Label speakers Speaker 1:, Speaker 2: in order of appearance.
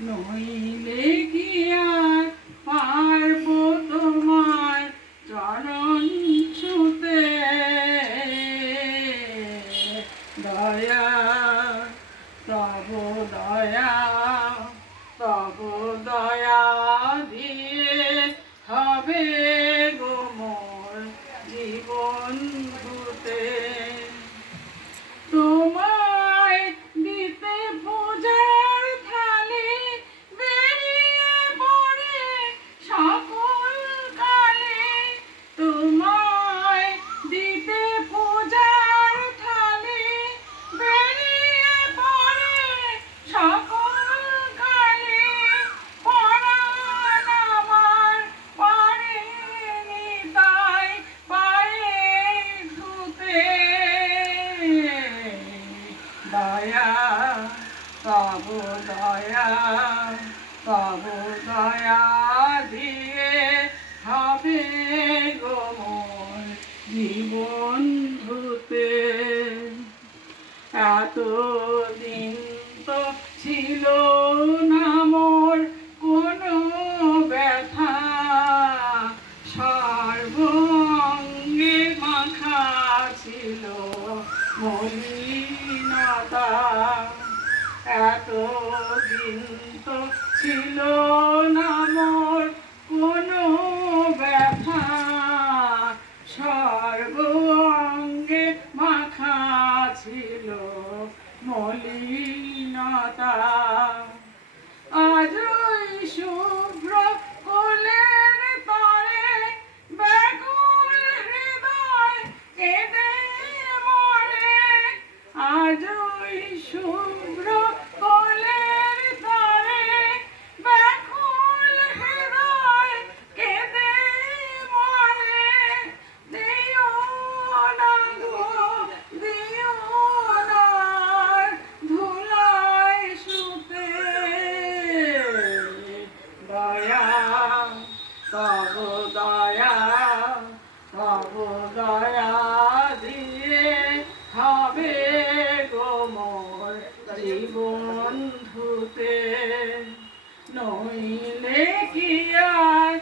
Speaker 1: নইলে কি আর পারব তোমার চরণ ছুতে? দয়া তব দয়া তব দয়া তব দয়া দয়া হবে গো মোর জীবন ধুতে। এতদিন তো ছিল না মোর কোনো ব্যথা। সর্বঙ্গে মাখা ছিল মলিনতা। এতদিন তো ছিল না মোর কোনো ব্যথা। সর্বঙ্গে মাখা ছিল মলিনতা। আজ আজ ওই শুভ্র কোলের তরে ব্যাকুল হৃদয় কেঁদে মরে দিও না গো দিও না ধুলায় শুতে দয়া তব দয়া তব দয়া দিয়ে হবে গো মোর জীবন ধুতে নইলে কি আর